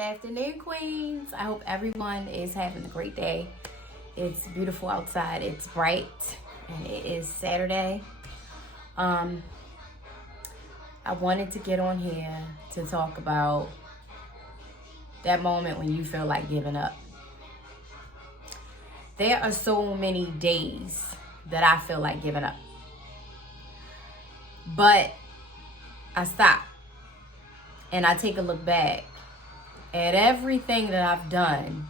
afternoon, queens. I hope everyone is having a great day. It's beautiful outside. It's bright and it is Saturday. I wanted to get on here to talk about that moment when you feel like giving up. There are so many days that I feel like giving up, but I stop and I take a look back at everything that I've done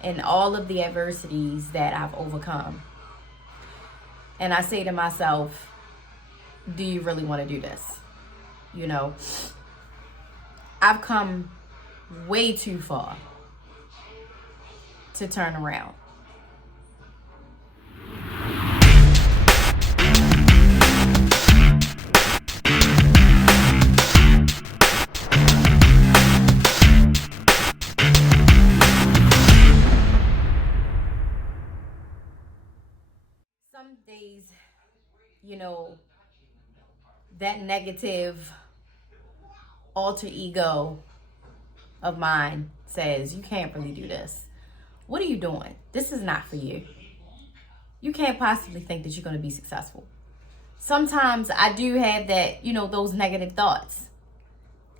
and all of the adversities that I've overcome. And I say to myself, do you really want to do this? You know, I've come way too far to turn around. Some days, you know, that negative alter ego of mine says, you can't really do this. What are you doing? This is not for you. You can't possibly think that you're going to be successful. Sometimes I do have that, you know, those negative thoughts.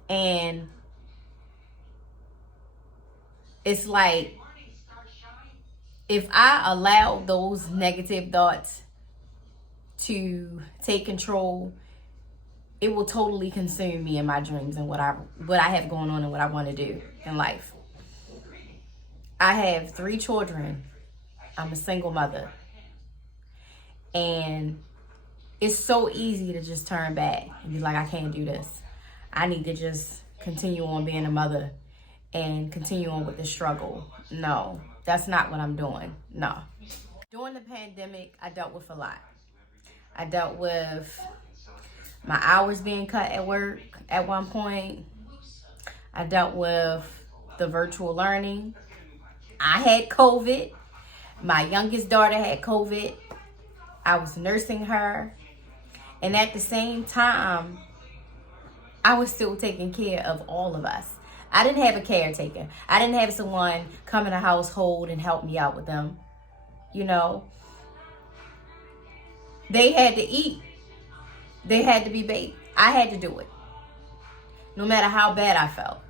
And it's like, if I allow those negative thoughts to take control, it will totally consume me and my dreams and what I have going on and what I want to do in life. I have 3 children. I'm a single mother. And it's so easy to just turn back and be like, I can't do this. I need to just continue on being a mother and continue on with the struggle. No, that's not what I'm doing. No. During the pandemic, I dealt with a lot. I dealt with my hours being cut at work at one point. I dealt with the virtual learning. I had COVID. My youngest daughter had COVID. I was nursing her. And at the same time, I was still taking care of all of us. I didn't have a caretaker. I didn't have someone come in the household and help me out with them. You know, they had to eat. They had to be bathed. I had to do it. No matter how bad I felt.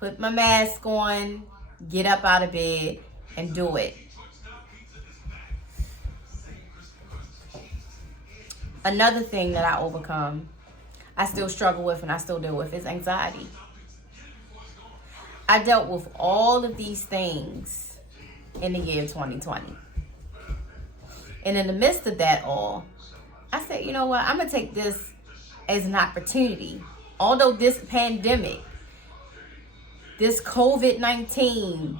Put my mask on, get up out of bed, and do it. Another thing that I overcome, I still struggle with and I still deal with, is anxiety. I dealt with all of these things in the year 2020. And in the midst of that all, I said, you know what? I'm going to take this as an opportunity. Although this pandemic, this COVID-19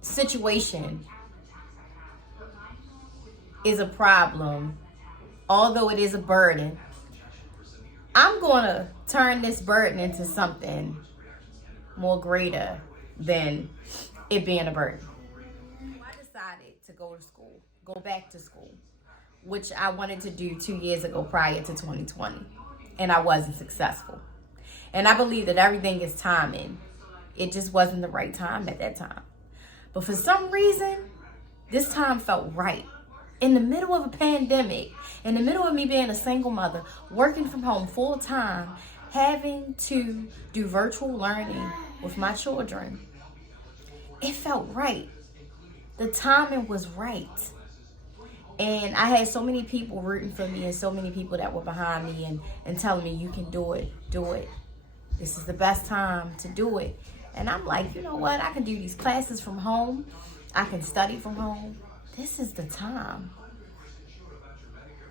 situation is a problem, although it is a burden, I'm going to turn this burden into something more greater than it being a burden. I decided to go back to school, which I wanted to do 2 years ago prior to 2020, and I wasn't successful. And I believe that everything is timing. It just wasn't the right time at that time. But for some reason, this time felt right. In the middle of a pandemic, in the middle of me being a single mother, working from home full time, having to do virtual learning with my children, it felt right. The timing was right. And I had so many people rooting for me and so many people that were behind me and telling me, you can do it, do it. This is the best time to do it. And I'm like, you know what? I can do these classes from home. I can study from home. This is the time.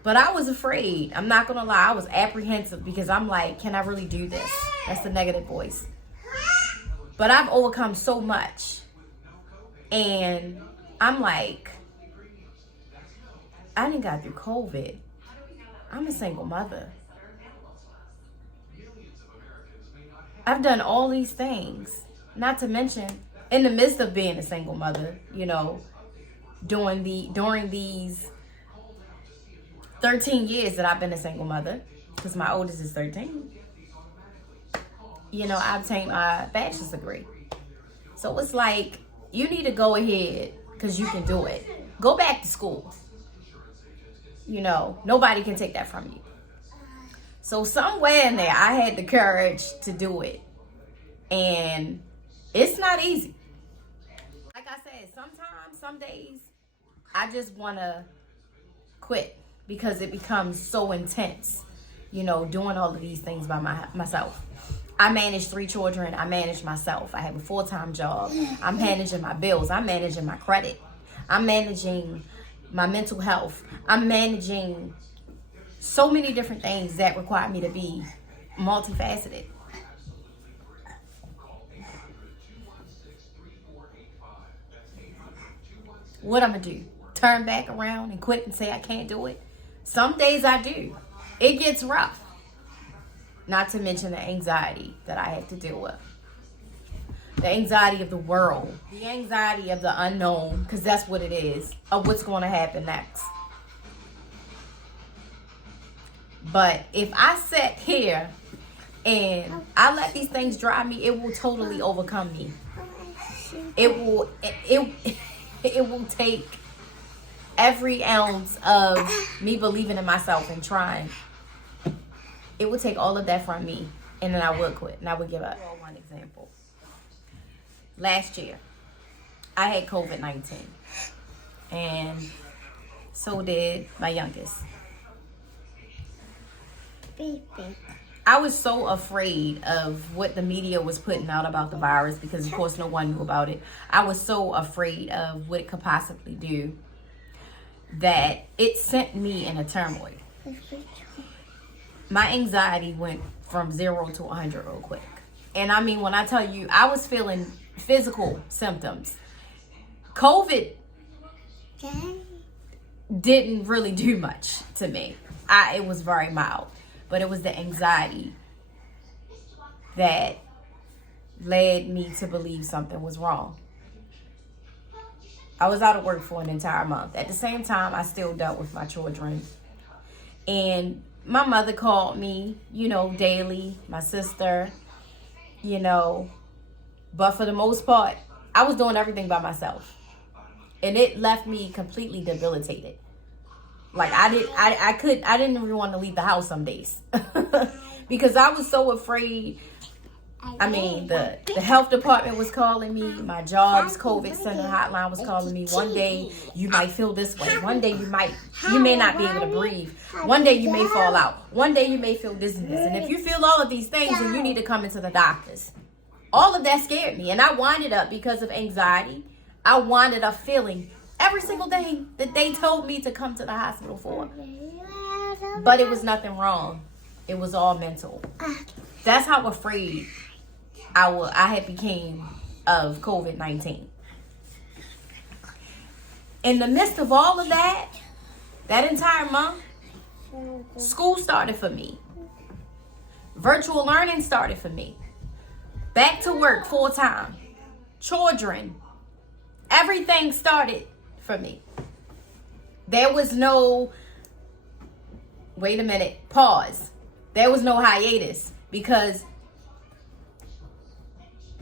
But I was afraid. I'm not going to lie. I was apprehensive because I'm like, can I really do this? That's the negative voice. But I've overcome so much. And I'm like, I didn't got through COVID. I'm a single mother. I've done all these things. Not to mention, in the midst of being a single mother, you know, during these 13 years that I've been a single mother, because my oldest is 13, I obtained my bachelor's degree. So it's like, you need to go ahead because you can do it. Go back to school. Nobody can take that from you. So somewhere in there, I had the courage to do it. And it's not easy. Like I said, sometimes, some days, I just want to quit because it becomes so intense, doing all of these things by myself. I manage 3 children. I manage myself. I have a full-time job. I'm managing my bills. I'm managing my credit. I'm managing my mental health. I'm managing so many different things that require me to be multifaceted. What I'm going to do? Turn back around and quit and say I can't do it? Some days I do. It gets rough. Not to mention the anxiety that I have to deal with. The anxiety of the world. The anxiety of the unknown, because that's what it is, of what's going to happen next. But if I sit here and I let these things drive me, it will totally overcome me. It will take every ounce of me believing in myself and trying. It would take all of that from me, and then I would quit and I would give up. One example. Last year, I had COVID-19, and so did my youngest. I was so afraid of what the media was putting out about the virus because, of course, no one knew about it. I was so afraid of what it could possibly do that it sent me in a turmoil. My anxiety went from 0 to 100 real quick. And I mean, when I tell you, I was feeling physical symptoms. COVID didn't really do much to me. It was very mild. But it was the anxiety that led me to believe something was wrong. I was out of work for an entire month. At the same time, I still dealt with my children. And my mother called me, daily, my sister, But for the most part, I was doing everything by myself. And it left me completely debilitated. Like I didn't even want to leave the house some days because I was so afraid. I mean, the health department was calling me. My job's COVID center hotline was calling me. One day you might feel this way. One day you may not be able to breathe. One day you may fall out. One day you may feel dizziness. And if you feel all of these things, then you need to come into the doctors. All of that scared me, and I winded up because of anxiety. I winded up feeling every single thing that they told me to come to the hospital for. But it was nothing wrong. It was all mental. That's how afraid I had became of COVID-19. In the midst of all of that entire month, school started for me. Virtual learning started for me. Back to work full time. Children. Everything started for me. There was no, wait a minute, pause. There was no hiatus because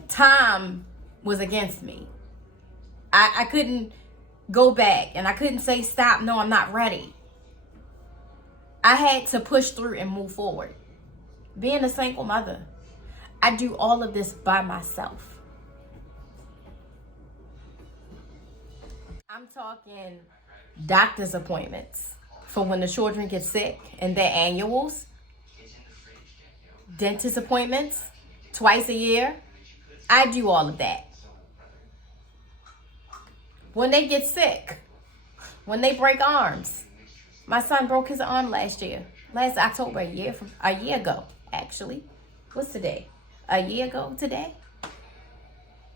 time was against me. I couldn't go back and I couldn't say stop. No, I'm not ready. I had to push through and move forward. Being a single mother, I do all of this by myself. I'm talking doctor's appointments for when the children get sick and their annuals, dentist appointments twice a year. I do all of that. When they get sick, when they break arms. My son broke his arm last October, a year ago, actually. What's today? A year ago today?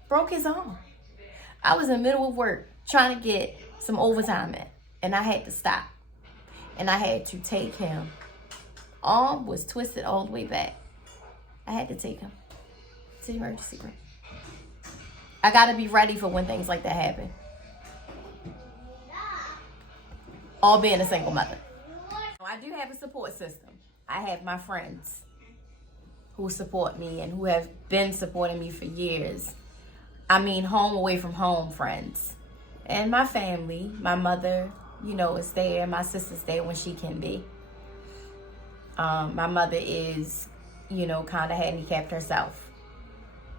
Broke his arm. I was in the middle of work trying to get some overtime in, and I had to stop. And I had to take him. Arm was twisted all the way back. I had to take him to the emergency room. I got to be ready for when things like that happen. All being a single mother. I do have a support system. I have my friends who support me and who have been supporting me for years. I mean, home away from home friends. And my family, my mother, you know, is there. My sister's there when she can be. My mother is, you know, kind of handicapped herself.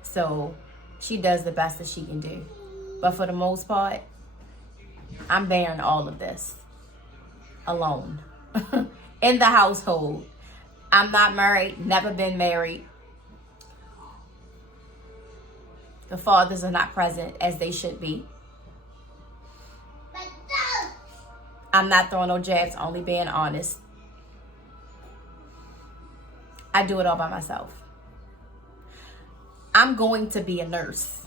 So she does the best that she can do. But for the most part, I'm bearing all of this alone in the household. I'm not married, never been married. The fathers are not present as they should be. I'm not throwing no jabs, only being honest. I do it all by myself. I'm going to be a nurse.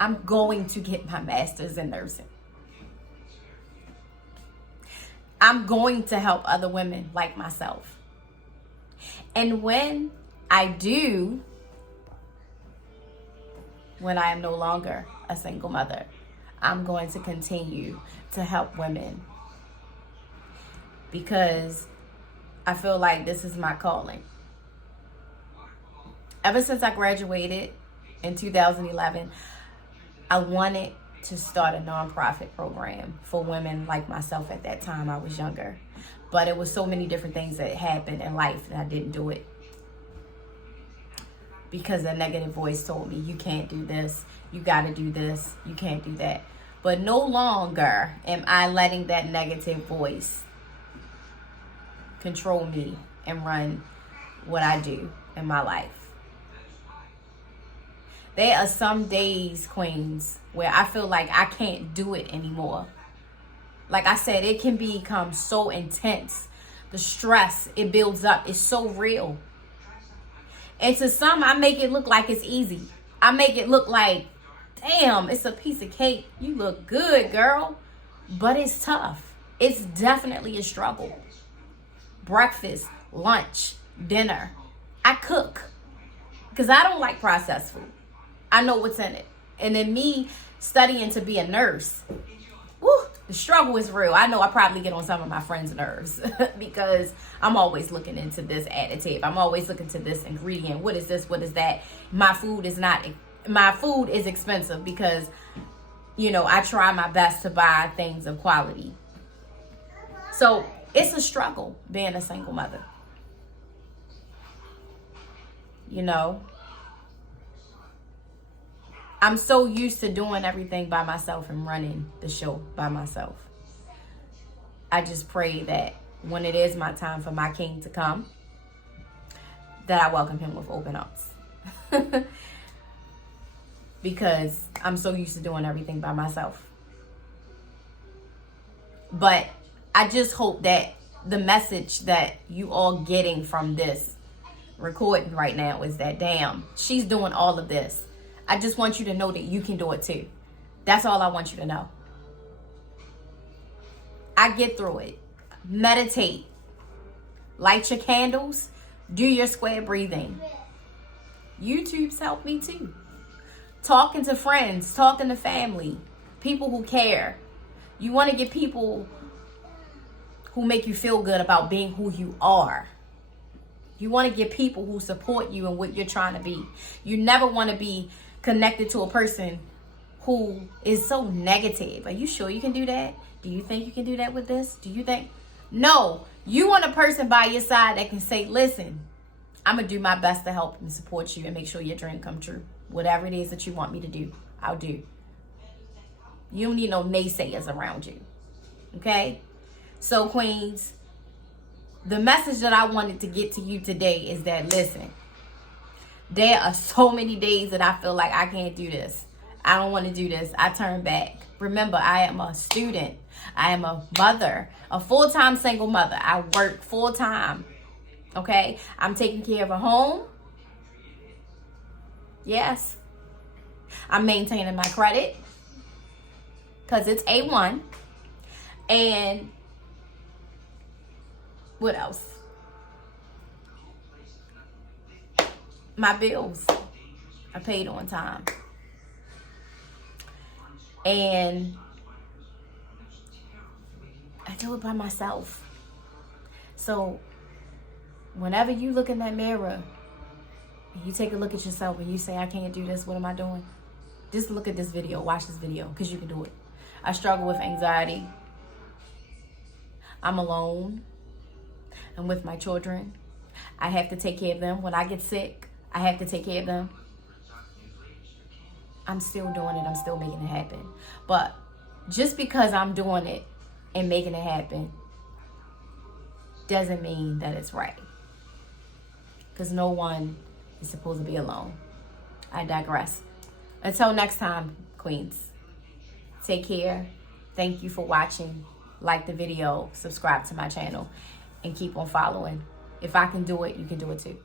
I'm going to get my master's in nursing. I'm going to help other women like myself. And when I do, when I am no longer a single mother, I'm going to continue to help women. Because I feel like this is my calling. Ever since I graduated in 2011, I wanted to start a nonprofit program for women like myself. At that time, I was younger. But it was so many different things that happened in life that I didn't do it. Because a negative voice told me, you can't do this, you gotta do this, you can't do that. But no longer am I letting that negative voice control me and run what I do in my life. There are some days, queens, where I feel like I can't do it anymore. Like I said, it can become so intense. The stress it builds up is so real. And to some, I make it look like it's easy. I make it look like, damn, it's a piece of cake. You look good, girl. But it's tough. It's definitely a struggle. Breakfast, lunch, dinner. I cook. Because I don't like processed food. I know what's in it. And then me studying to be a nurse, woo, the struggle is real. I know I probably get on some of my friends' nerves because I'm always looking into this additive. I'm always looking to this ingredient. What is this? What is that? My food is expensive because, you know, I try my best to buy things of quality. So it's a struggle being a single mother. You know, I'm so used to doing everything by myself and running the show by myself. I just pray that when it is my time for my king to come, that I welcome him with open arms. Because I'm so used to doing everything by myself. But I just hope that the message that you all getting from this recording right now is that, damn, she's doing all of this. I just want you to know that you can do it too. That's all I want you to know. I get through it. Meditate. Light your candles. Do your square breathing. YouTube's helped me too. Talking to friends. Talking to family. People who care. You want to get people who make you feel good about being who you are. You want to get people who support you and what you're trying to be. You never want to be connected to a person who is so negative. Are you sure you can do that? Do you think you can do that with this? Do you think? No. You want a person by your side that can say, listen, I'm going to do my best to help and support you and make sure your dream come true. Whatever it is that you want me to do, I'll do. You don't need no naysayers around you. Okay? So, queens, the message that I wanted to get to you today is that, listen, there are so many days that I feel like I can't do this. I don't want to do this. I turn back. Remember, I am a student. I am a mother, a full-time single mother. I work full-time. Okay? I'm taking care of a home. Yes. I'm maintaining my credit because it's A1. And what else? My bills are paid on time. And I do it by myself. So whenever you look in that mirror And you take a look at yourself and you say, I can't do this. What am I doing? Just look at this video. Watch this video because you can do it. I struggle with anxiety. I'm alone. I'm with my children. I have to take care of them. When I get sick, I have to take care of them. I'm still doing it. I'm still making it happen. But just because I'm doing it and making it happen doesn't mean that it's right. Because no one is supposed to be alone. I digress. Until next time, queens. Take care. Thank you for watching. Like the video, subscribe to my channel, and keep on following. If I can do it, you can do it too.